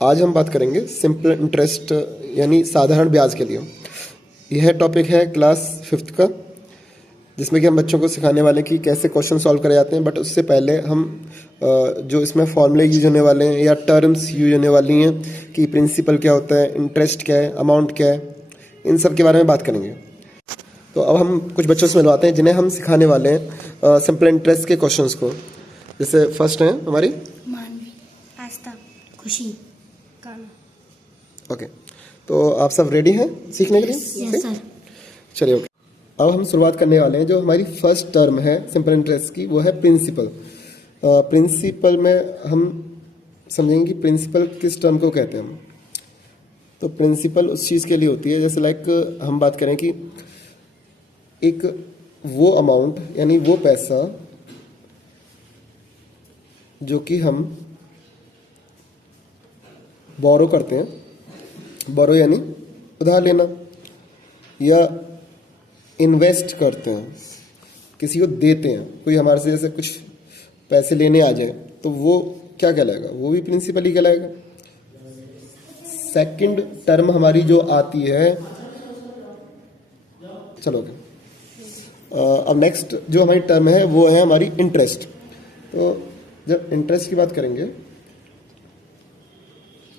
आज हम बात करेंगे सिंपल इंटरेस्ट यानी साधारण ब्याज के लिए। यह टॉपिक है क्लास 5th का, जिसमें कि हम बच्चों को सिखाने वाले हैं कि कैसे क्वेश्चन सॉल्व करे जाते हैं। बट उससे पहले हम जो इसमें फॉर्मूले यूज होने वाले हैं या टर्म्स यूज होने वाली हैं कि प्रिंसिपल क्या होता है, इंटरेस्ट क्या है, अमाउंट क्या है, इन सब के बारे में बात करेंगे। तो अब हम कुछ बच्चों से मिलवाते हैं जिन्हें हम सिखाने वाले हैं सिंपल इंटरेस्ट के क्वेश्चंस को। जैसे फर्स्ट है हमारी मानवी, आस्था, खुशी, काना। ओके, तो आप सब रेडी हैं सीखने के लिए? Yes sir. चलिए ओके। अब हम शुरुआत करने वाले हैं। जो हमारी फर्स्ट टर्म है सिंपल इंटरेस्ट की, वो है प्रिंसिपल। प्रिंसिपल में हम समझेंगे कि प्रिंसिपल किस टर्म को कहते हैं हम। तो प्रिंसिपल उस चीज़ के लिए होती है, जैसे लाइक हम बात करें कि एक वो अमाउंट यानी वो पैसा जो कि हम बोरो करते हैं, बोरो यानी उधार लेना, या इन्वेस्ट करते हैं, किसी को देते हैं, कोई हमारे से जैसे कुछ पैसे लेने आ जाए तो वो क्या कहलाएगा? वो भी प्रिंसिपल ही कहलाएगा। सेकंड टर्म हमारी जो आती है, चलो अब नेक्स्ट जो हमारी टर्म है वो है हमारी इंटरेस्ट। तो जब इंटरेस्ट की बात करेंगे,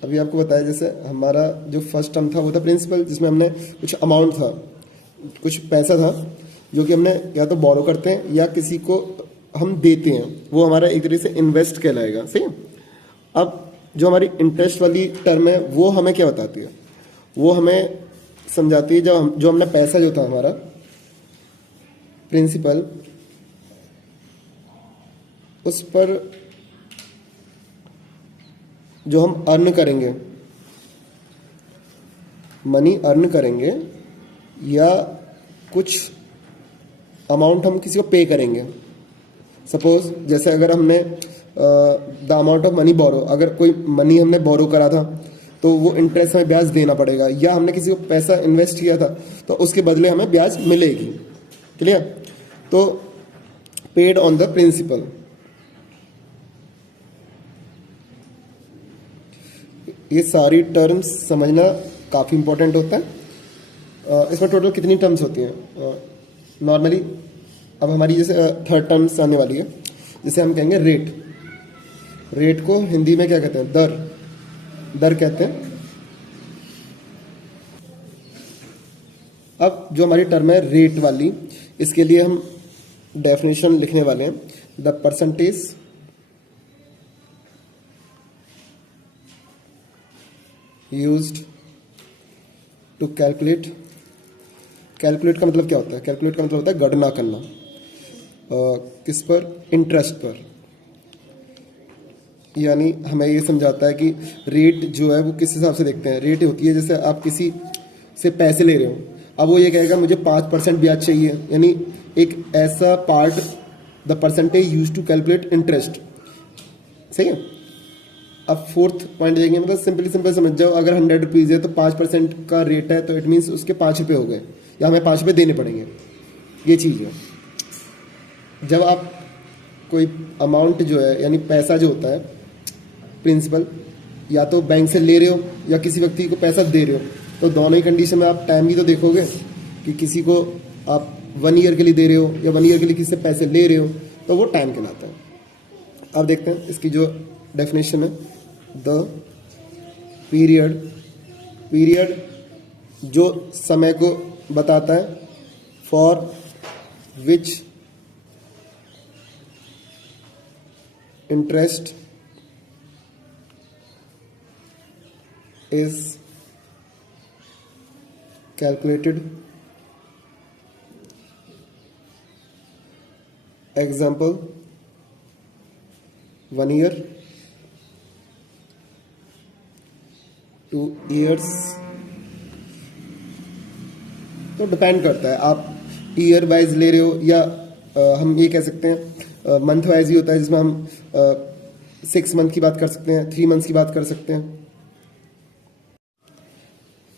अभी आपको बताया जैसे हमारा जो फर्स्ट टर्म था वो था प्रिंसिपल, जिसमें हमने कुछ अमाउंट था, कुछ पैसा था जो कि हमने या तो बोरो करते हैं या किसी को हम देते हैं, वो हमारा एक तरीके से इन्वेस्ट कहलाएगा। सही है। अब जो हमारी इंटरेस्ट वाली टर्म है वो हमें क्या बताती है? वो हमें समझाती है जो हमने पैसा जो था हमारा प्रिंसिपल, उस पर जो हम अर्न करेंगे, मनी अर्न करेंगे, या कुछ अमाउंट हम किसी को पे करेंगे। सपोज जैसे अगर हमने the amount of money borrow, अगर कोई मनी हमने बोरो करा था तो वो इंटरेस्ट हमें ब्याज देना पड़ेगा, या हमने किसी को पैसा इन्वेस्ट किया था तो उसके बदले हमें ब्याज मिलेगी। क्लियर? तो पेड ऑन द प्रिंसिपल। ये सारी टर्म्स समझना काफ़ी इंपॉर्टेंट होता है। इसमें टोटल कितनी टर्म्स होती हैं नॉर्मली? अब हमारी जैसे थर्ड टर्म्स आने वाली है, जिसे हम कहेंगे रेट। रेट को हिंदी में क्या कहते हैं? दर। दर कहते हैं। अब जो हमारी टर्म है रेट वाली, इसके लिए हम डेफिनेशन लिखने वाले हैं। The percentage used to calculate. Calculate का मतलब क्या होता है? कैलकुलेट का मतलब होता है गणना करना। किस पर? इंटरेस्ट पर। यानी हमें ये समझाता है कि रेट जो है वो किस हिसाब से देखते हैं। रेट होती है जैसे आप किसी से पैसे ले रहे हो, अब वो ये कहेगा मुझे 5% ब्याज चाहिए, यानी एक ऐसा part, the percentage use to calculate interest. सही है। अब फोर्थ पॉइंट देखेंगे, मतलब सिंपल समझ जाओ, अगर 100 रुपीज़ है तो 5% का रेट है तो इट मीन्स उसके 5 रुपये हो गए, या हमें 5 रुपये देने पड़ेंगे। ये चीज़ है। जब आप कोई अमाउंट जो है यानी पैसा जो होता है प्रिंसिपल, या तो बैंक से ले रहे हो या किसी व्यक्ति को पैसा दे रहे हो, तो दोनों ही कंडीशन में आप टाइम भी तो देखोगे कि किसी को आप 1 ईयर के लिए दे रहे हो या 1 ईयर के लिए किसी से पैसे ले रहे हो, तो वो टाइम कहलाता है। अब देखते हैं इसकी जो डेफिनेशन है। द पीरियड, पीरियड जो समय को बताता है, for which interest is calculated. Example 1 year, 2 years. तो डिपेंड करता है आप ईयर वाइज ले रहे हो या हम ये कह सकते हैं मंथ वाइज ही होता है, जिसमें हम 6 मंथ की बात कर सकते हैं, 3 मंथ्स की बात कर सकते हैं।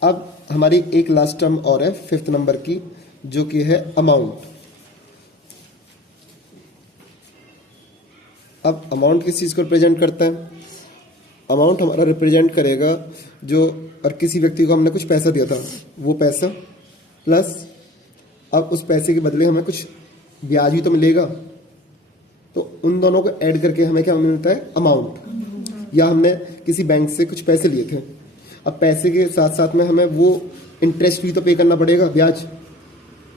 अब हमारी एक लास्ट टर्म और है 5th नंबर की, जो कि है अमाउंट। अब अमाउंट किस चीज़ को रिप्रेजेंट करता है? अमाउंट हमारा रिप्रेजेंट करेगा जो, और किसी व्यक्ति को हमने कुछ पैसा दिया था वो पैसा प्लस अब उस पैसे के बदले हमें कुछ ब्याज भी तो मिलेगा, तो उन दोनों को ऐड करके हमें क्या मिलता है, अमाउंट। या हमने किसी बैंक से कुछ पैसे लिए थे, अब पैसे के साथ साथ में हमें वो इंटरेस्ट भी तो पे करना पड़ेगा, ब्याज।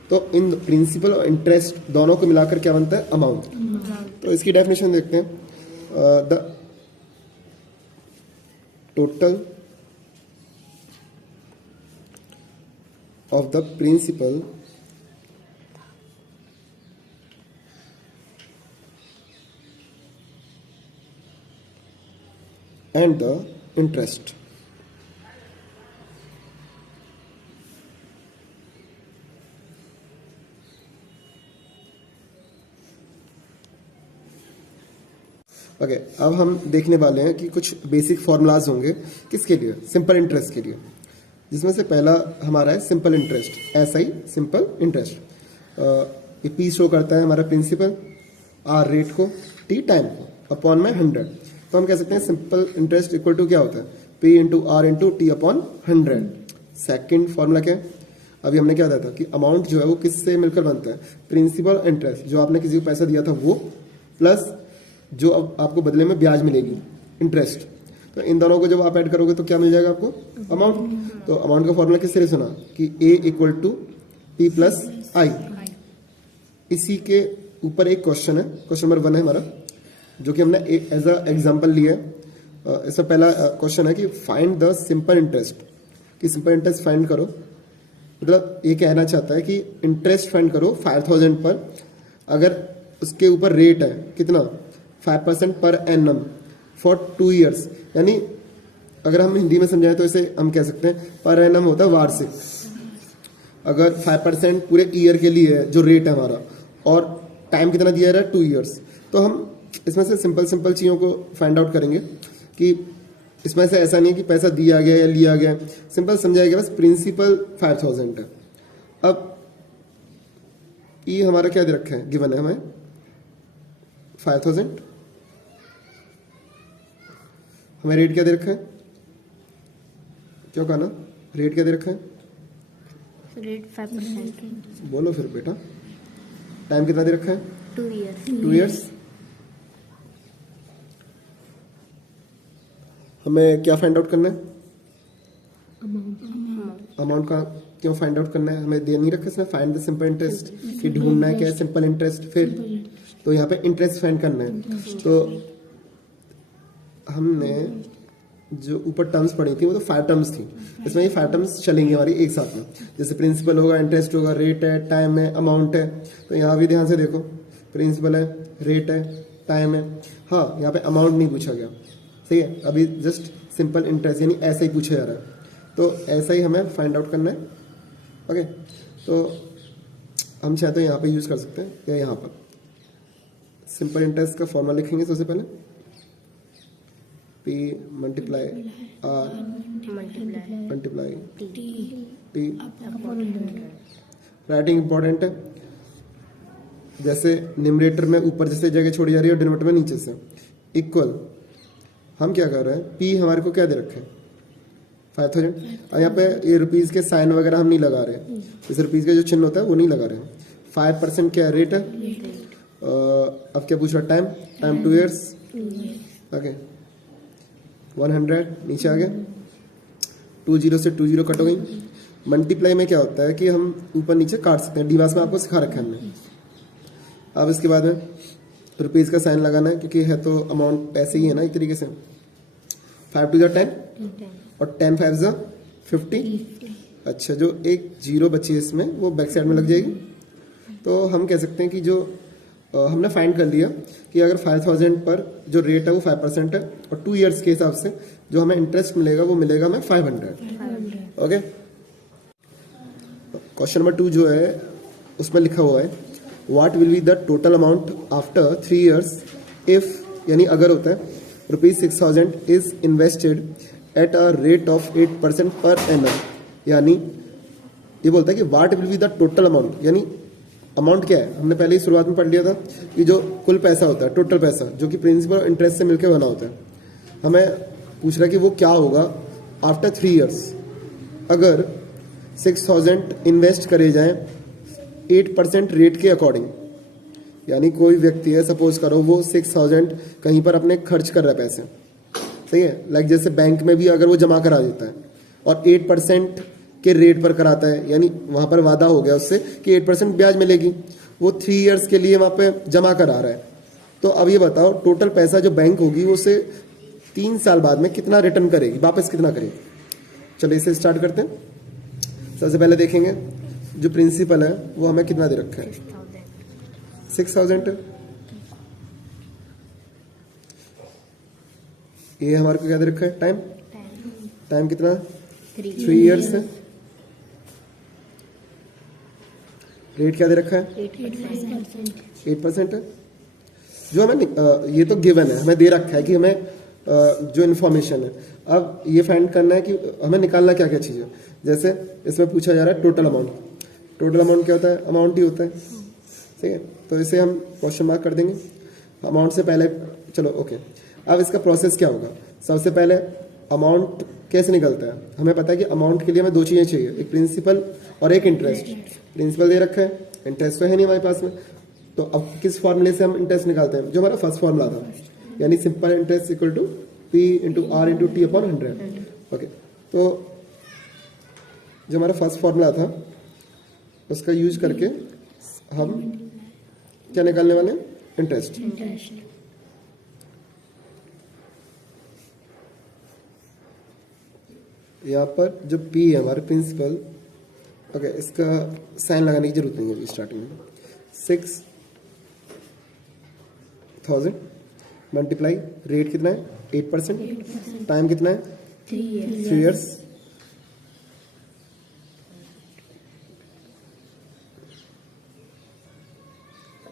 तो इन प्रिंसिपल और इंटरेस्ट दोनों को मिलाकर क्या बनता है, अमाउंट। तो इसकी डेफिनेशन देखते हैं। The total of the principal and the interest okay अब हम देखने वाले हैं कि कुछ बेसिक फॉर्मूलाज होंगे किसके लिए, सिंपल इंटरेस्ट के लिए, जिसमें से पहला हमारा है सिंपल इंटरेस्ट, ऐसा ही सिंपल इंटरेस्ट। ये पी शो करता है हमारा प्रिंसिपल, आर रेट को, टी टाइम को, अपॉन में 100। तो हम कह सकते हैं सिंपल इंटरेस्ट इक्वल टू क्या होता है, P into R into T upon 100। Second formula क्या है, अभी हमने क्या बताया था कि अमाउंट जो है वो किससे मिलकर बनता है, प्रिंसिपल इंटरेस्ट, जो आपने किसी को पैसा दिया था वो, प्लस जो अब आपको बदले में ब्याज मिलेगी, इंटरेस्ट। तो इन दोनों को जब आप ऐड करोगे तो क्या मिल जाएगा आपको, अमाउंट। तो अमाउंट का फॉर्मूला किस तरह सुना कि ए इक्वल टू पी प्लस आई। इसी के ऊपर एक क्वेश्चन है, क्वेश्चन नंबर 1 है हमारा, जो कि हमने एज अ एग्जाम्पल लिया है। इसमें पहला क्वेश्चन है कि फाइंड द सिंपल इंटरेस्ट, कि सिंपल इंटरेस्ट फाइंड करो, मतलब ये कहना चाहता है कि इंटरेस्ट फाइंड करो 5000 पर, अगर उसके ऊपर रेट है कितना 5% पर एनम फॉर 2 ईयर्स। यानी अगर हम हिंदी में समझाएं तो इसे हम कह सकते हैं पर एनम होता है वार्षिक। अगर 5% पूरे ईयर के लिए है जो रेट है हमारा, और टाइम कितना दिया रहा है 2 ईयर्स, तो हम इसमें से सिंपल चीज़ों को फाइंड आउट करेंगे कि इसमें से ऐसा नहीं है कि पैसा दिया गया या लिया गया, सिंपल समझाया गया, बस प्रिंसिपल 5000 है। अब ये हमारा क्या दे रखा है, गिवन है हमें 5000, हमें रेट क्या दे रखा है, क्यों कहा ना, रेट क्या दे रखा है, रेट 5%। बोलो फिर बेटा, टाइम कितना दे रखा है 2 ईयर्स। हमें क्या फाइंड आउट करना है, अमाउंट का क्यों फाइंड आउट करना है, हमें दे नहीं रखा इसमें फाइंड द सिंपल इंटरेस्ट, कि ढूंढना है क्या है सिंपल इंटरेस्ट, फिर तो यहाँ पे इंटरेस्ट फाइंड करना है। तो हमने जो ऊपर टर्म्स पढ़ी थी वो तो 5 टर्म्स थी, इसमें ये 5 टर्म्स चलेंगी हमारी एक साथ में, जैसे प्रिंसिपल होगा, इंटरेस्ट होगा, रेट है, टाइम है, अमाउंट है। तो यहाँ भी ध्यान से देखो, प्रिंसिपल है, रेट है, टाइम है, हाँ यहाँ पे अमाउंट नहीं पूछा गया, सही है, अभी जस्ट सिंपल इंटरेस्ट यानी ऐसा ही पूछा जा रहा है, तो ऐसा ही हमें फाइंड आउट करना है। ओके, तो हम चाहे तो यहाँ पे यूज कर सकते हैं, या यहाँ पर सिंपल इंटरेस्ट का फॉर्मूला लिखेंगे सबसे पहले, P multiply R multiply T। Writing important है, जैसे न्यूमरेटर में ऊपर जैसे जगह छोड़ी जा रही है और डिनोमिनेटर में नीचे से, इक्वल हम क्या कर रहे हैं, P हमारे को क्या दे रखे हैं 5000, और यहाँ पे ये रुपीज के साइन वगैरह हम नहीं लगा रहे हैं, जैसे रुपीज का जो चिन्ह होता है वो नहीं लगा रहे हैं। 5% क्या रेट है, अब क्या पूछ रहा, टाइम 2 ईयर्स। ओके, 100 नीचे आ गया, 20 से 20 कट हो गई। मल्टीप्लाई में क्या होता है कि हम ऊपर नीचे काट सकते हैं, डीवास में आपको सिखा रखा है हमने। अब इसके बाद में रुपीज का साइन लगाना है, क्योंकि है तो अमाउंट पैसे ही है ना एक तरीके से। 5 2 10 और 10 5 50। अच्छा, जो एक 0 बची है इसमें वो बैक साइड में लग जाएगी। तो हम कह सकते हैं कि जो हमने फाइंड कर लिया कि अगर 5000 पर जो रेट है वो 5% है, और 2 ईयर्स के हिसाब से जो हमें इंटरेस्ट मिलेगा वो मिलेगा हमें 500। ओके, क्वेश्चन नंबर 2 जो है उसमें लिखा हुआ है what will be the total amount after 3 years if, यानी अगर होता है ₹6000 is invested at a rate of 8% per annum. यानी ये बोलता है कि what will be the total amount, यानी अमाउंट क्या है, हमने पहले ही शुरुआत में पढ़ लिया था कि जो कुल पैसा होता है, टोटल पैसा जो कि प्रिंसिपल और इंटरेस्ट से मिलकर बना होता है, हमें पूछ रहा है कि वो क्या होगा आफ्टर 3 इयर्स अगर 6000 इन्वेस्ट करे जाए 8% रेट के अकॉर्डिंग। यानी कोई व्यक्ति है, सपोज करो वो 6000 कहीं पर अपने खर्च कर रहा है पैसे, सही है, लाइक जैसे बैंक में भी अगर वो जमा करा देता है और 8% के रेट पर कराता है, यानी वहां पर वादा हो गया उससे कि 8% ब्याज मिलेगी, वो 3 इयर्स के लिए वहां पे जमा करा रहा है। तो अब ये बताओ टोटल पैसा जो बैंक होगी वो उसे 3 साल बाद में कितना रिटर्न करेगी, वापस कितना करेगी। चलो इसे स्टार्ट करते हैं। सबसे पहले देखेंगे जो प्रिंसिपल है वो हमें कितना दे रखा है, 6000। ये हमारे को क्या दे रखा है, टाइम। टाइम कितना, 3 इयर्स है। रेट क्या दे रखा है, 8% है। जो हमें ये तो गिवन है, हमें दे रखा है कि हमें जो इन्फॉर्मेशन है, अब ये फाइंड करना है कि हमें निकालना क्या क्या चीज़ है। जैसे इसमें पूछा जा रहा है टोटल अमाउंट। टोटल अमाउंट क्या होता है, अमाउंट ही होता है, ठीक है। तो इसे हम क्वेश्चन मार्क कर देंगे। अमाउंट से पहले चलो ओके। अब इसका प्रोसेस क्या होगा, सबसे पहले अमाउंट कैसे निकलता है। हमें पता है कि अमाउंट के लिए हमें 2 चीज़ें चाहिए, एक प्रिंसिपल और एक इंटरेस्ट। प्रिंसिपल दे रखा है, इंटरेस्ट तो है नहीं हमारे पास में, तो अब किस फॉर्मूले से हम इंटरेस्ट निकालते हैं, जो हमारा फर्स्ट फॉर्मूला था, यानी simple interest equal to P into R into T upon 100। Okay, तो जो हमारा फर्स्ट फॉर्मूला था उसका यूज करके हम क्या निकालने वाले हैं, इंटरेस्ट। यहाँ पर जो P है हमारे प्रिंसिपल, ओके, इसका साइन लगाने की जरूरत नहीं है अभी स्टार्टिंग में। 6000 मल्टीप्लाई रेट कितना है, 8%। टाइम कितना है, 3 इयर्स।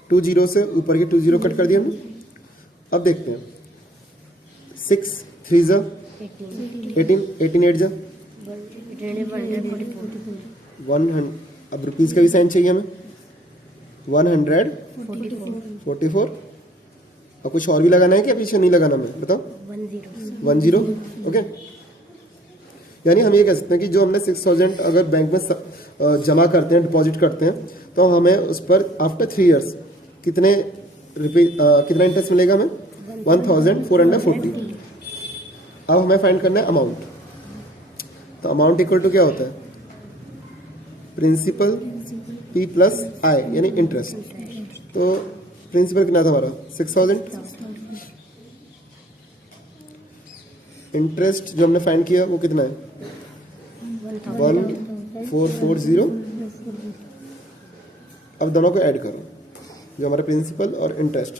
टू जीरो से ऊपर के 2 0 कट कर दिया हमने। अब देखते हैं 6 3 जा 18, 18 8 जा 100। अब रुपीज का भी साइन चाहिए हमें, 144। और कुछ और भी लगाना है क्या, पीछे नहीं लगाना हमें, बताओ। 10 ओके। यानी हम ये कह सकते हैं कि जो हमने 6000 अगर बैंक में जमा करते हैं, डिपॉजिट करते हैं, तो हमें उस पर आफ्टर 3 इयर्स कितना इंटरेस्ट मिलेगा हमें, 1440। अब हमें फाइंड करना है अमाउंट। तो अमाउंट इक्वल टू क्या होता है, प्रिंसिपल P प्लस I यानी इंटरेस्ट। तो प्रिंसिपल कितना था हमारा, 6000। इंटरेस्ट जो हमने फाइंड किया वो कितना है, 1440। अब दोनों को ऐड करो, जो हमारा प्रिंसिपल और इंटरेस्ट,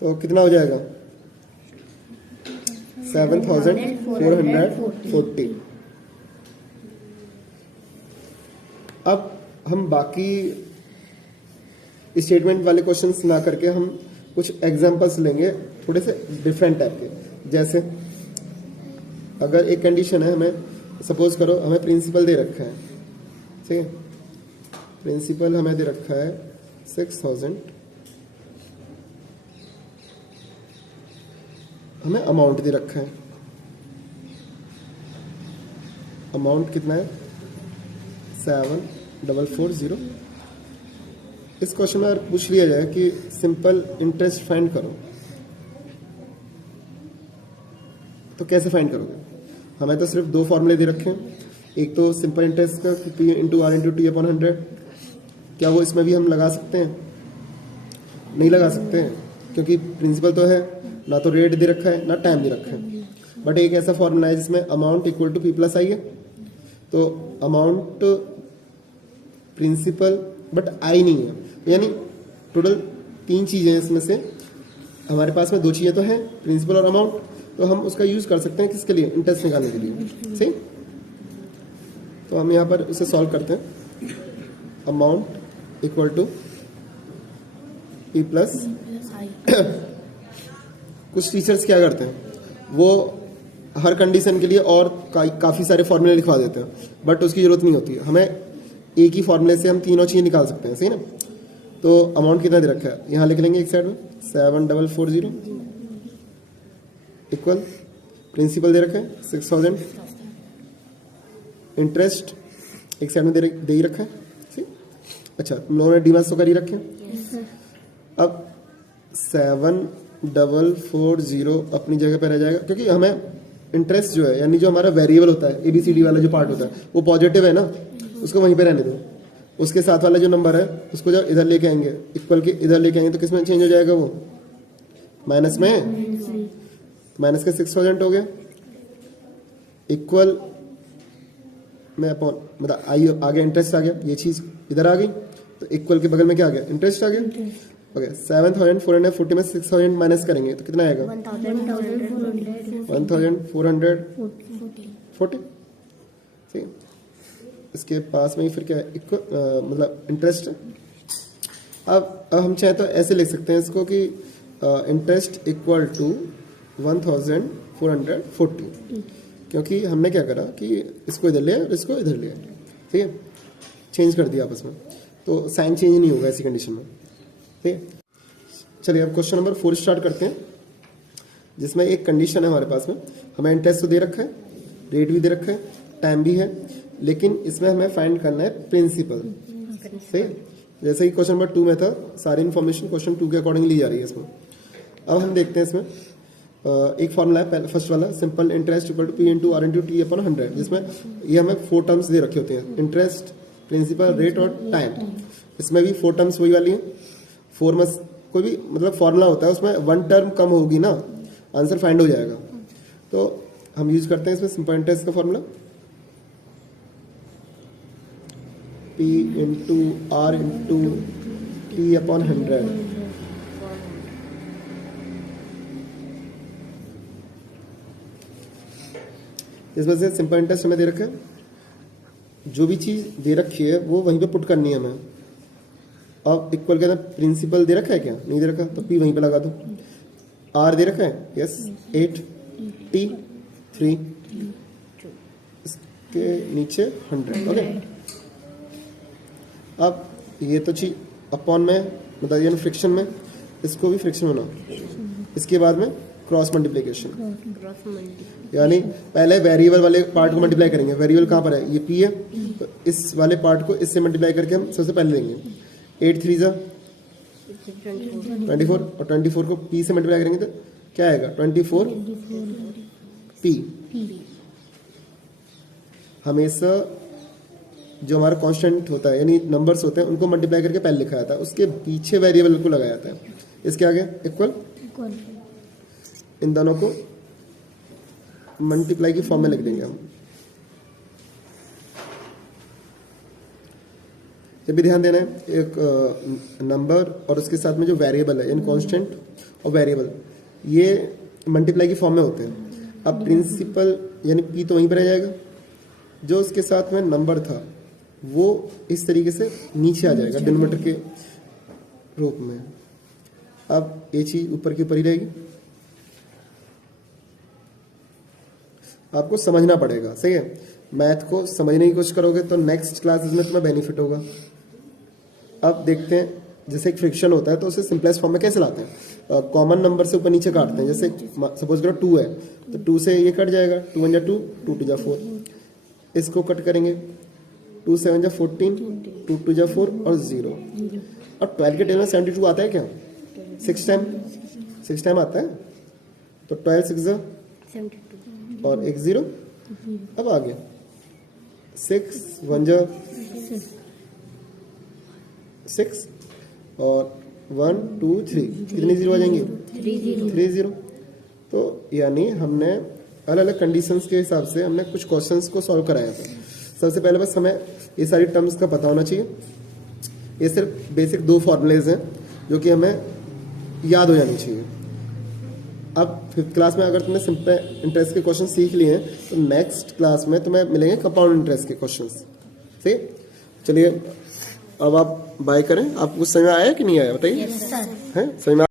तो कितना हो जाएगा, 7440। अब हम बाकी स्टेटमेंट वाले क्वेश्चंस ना करके हम कुछ एग्जांपल्स लेंगे थोड़े से डिफरेंट टाइप के। जैसे अगर एक कंडीशन है, हमें सपोज करो हमें प्रिंसिपल दे रखा है, ठीक है, प्रिंसिपल हमें दे रखा है 6000, हमें अमाउंट दे रखा है, अमाउंट कितना है 7440। इस क्वेश्चन में अगर पूछ लिया जाए कि सिंपल इंटरेस्ट फाइंड करो, तो कैसे फाइंड करोगे। हमें तो सिर्फ 2 फॉर्मूले दे रखे हैं, एक तो सिंपल इंटरेस्ट का P into R into T upon 100। क्या वो इसमें भी हम लगा सकते हैं, नहीं लगा सकते हैं, क्योंकि प्रिंसिपल तो है ना, तो रेट दे रखा है ना टाइम दे रखा है। बट एक ऐसा फॉर्मूला है जिसमें amount equal to P plus I है, तो अमाउंट प्रिंसिपल बट I नहीं है, यानी टोटल 3 चीजें हैं इसमें से। हमारे पास में 2 चीजें तो हैं, प्रिंसिपल और अमाउंट, तो हम उसका यूज कर सकते हैं किसके लिए, इंटरेस्ट निकालने के लिए, सही। तो हम यहाँ पर उसे सॉल्व करते हैं। Amount equal to P plus कुछ टीचर्स क्या करते हैं, वो हर कंडीशन के लिए और काफी सारे फॉर्मूले लिखवा देते हैं, बट उसकी जरूरत नहीं होती है। हमें एक ही फॉर्मूले से हम तीनों चीजें निकाल सकते हैं, सही ना। तो अमाउंट कितना दे रखा है, यहाँ लिख लेंगे एक साइड में 7440 इक्वल प्रिंसिपल दे रखा है 6000, इंटरेस्ट एक साइड में दे ही रखा है, ठीक। अच्छा, लोगों ने डिमांड तो कर ही रखे हैं। अब 7440 अपनी जगह पे रह जाएगा, क्योंकि हमें इंटरेस्ट जो है यानी जो हमारा वेरिएबल होता है ABCD वाला जो पार्ट होता है वो पॉजिटिव है ना, उसको वहीं पे रहने दो। उसके साथ वाला जो नंबर है उसको जब इधर लेके आएंगे, इक्वल के इधर लेके आएंगे तो किस में चेंज हो जाएगा, वो माइनस में, माइनस के 6000 हो गया, इक्वल में अपॉन, मतलब आई आ गया, इंटरेस्ट आ गया, ये चीज इधर आ गई तो इक्वल के बगल में क्या आ गया, इंटरेस्ट आ गया। ओके, 7440 में 6000 माइनस करेंगे तो कितना आएगा, 1440, ठीक। इसके पास में ही फिर क्या है, मतलब इंटरेस्ट। अब हम चाहे तो ऐसे लिख सकते हैं इसको कि इंटरेस्ट इक्वल टू 1440, क्योंकि हमने क्या करा कि इसको इधर लिया और इसको इधर लिया, ठीक है, चेंज कर दिया आपस में, तो साइन चेंज नहीं होगा ऐसी कंडीशन में, ठीक है। चलिए अब क्वेश्चन नंबर 4 स्टार्ट करते हैं, जिसमें एक कंडीशन है हमारे पास में, हमें इंटरेस्ट तो दे रखा है, रेट भी दे रखा है, टाइम भी है, लेकिन इसमें हमें फाइंड करना है प्रिंसिपल, ठीक। जैसे कि क्वेश्चन नंबर 2 में था, सारी इन्फॉर्मेशन क्वेश्चन 2 के अकॉर्डिंग ली जा रही है इसमें। अब हम देखते हैं इसमें एक फॉर्मूला है, फर्स्ट वाला, simple interest equal to P into R into T upon 100, जिसमें ये हमें 4 टर्म्स दे रखे होते हैं, इंटरेस्ट, प्रिंसिपल, रेट और टाइम। इसमें भी 4 टर्म्स वही वाली है, 4 में कोई भी मतलब फॉर्मूला होता है उसमें 1 टर्म कम होगी ना, आंसर फाइंड हो जाएगा। तो हम यूज करते हैं इसमें सिंपल इंटरेस्ट का formula, P into R into T upon 100। इसमें से सिंपल इंटरेस्ट हमें दे रखा है, जो भी चीज दे रखी है वो वहीं पे पुट करनी है हमें। अब इक्वल के अंदर प्रिंसिपल दे रखा है क्या, नहीं दे रखा, तो P वहीं पे लगा दो। R दे रखा है, यस 8, T 3, इसके नीचे 100, ओके। अब ये तो चीज अपॉन में, मतलब ये फ्रिक्शन में, इसको भी फ्रिक्शन होना, इसके बाद में क्रॉस मल्टीप्लिकेशन, यानी पहले वेरिएबल वाले पार्ट को मल्टीप्लाई करेंगे, वेरिएबल कहाँ पर है, ये P है, तो इस वाले पार्ट को इससे मल्टीप्लाई करके हम सबसे पहले लेंगे, 8 3 जा 24, और 24 को P से मल्टीप्लाई करेंगे तो क्या आएगा, 24 P। हमेशा जो हमारा कांस्टेंट होता है यानी नंबर्स होते हैं उनको मल्टीप्लाई करके पहले लिखा जाता है, उसके पीछे वेरिएबल को लगाया जाता है। इसके आगे इक्वल, इन दोनों को मल्टीप्लाई की फॉर्म में लिख देंगे हम। ये भी ध्यान देना है, एक नंबर और उसके साथ में जो वेरिएबल है यानी कांस्टेंट और वेरिएबल, ये मल्टीप्लाई की फॉर्म में होते हैं। अब प्रिंसिपल यानी P तो वहीं पर रह जाएगा, जो उसके साथ में नंबर था वो इस तरीके से नीचे आ जाएगा डिनोमिनेटर के रूप में। अब ये चीज ऊपर की ऊपर ही रहेगी, आपको समझना पड़ेगा, सही है। मैथ को समझने की कोशिश करोगे तो नेक्स्ट क्लासेस में तुम्हें बेनिफिट होगा। अब देखते हैं, जैसे एक फ्रिक्शन होता है तो उसे सिंपलेस्ट फॉर्म में कैसे लाते हैं, कॉमन नंबर से ऊपर नीचे काटते हैं। जैसे सपोज करो 2 है तो 2 से ये कट जाएगा, 2 1 जा 2, 2 2 जा 4, इसको कट करेंगे, 2 7 जा 14, 2 2 जा 4 और 0। और 12 के टेबल में 72 आता है क्या, 6 टाइम आता है, तो 12 6 जा 72 और 1 0। अब आ गया 6 1 जा 6 और 1 2 3, कितनी 0 आ जाएंगी, 3 0। तो यानी हमने अलग अलग कंडीशंस के हिसाब से हमने कुछ क्वेश्चंस को सॉल्व कराया था। सबसे पहले बस हमें ये सारी टर्म्स का पता होना चाहिए। ये सिर्फ बेसिक 2 फॉर्मूलेज हैं जो कि हमें याद हो जानी चाहिए। अब 5th क्लास में अगर तुमने सिंपल इंटरेस्ट के क्वेश्चन सीख लिए हैं तो नेक्स्ट क्लास में तुम्हें मिलेंगे कंपाउंड इंटरेस्ट के क्वेश्चंस। ठीक, चलिए अब आप बाय करें। आपको समझ में आया कि नहीं आया बताइए, यस सर। हैं समझ में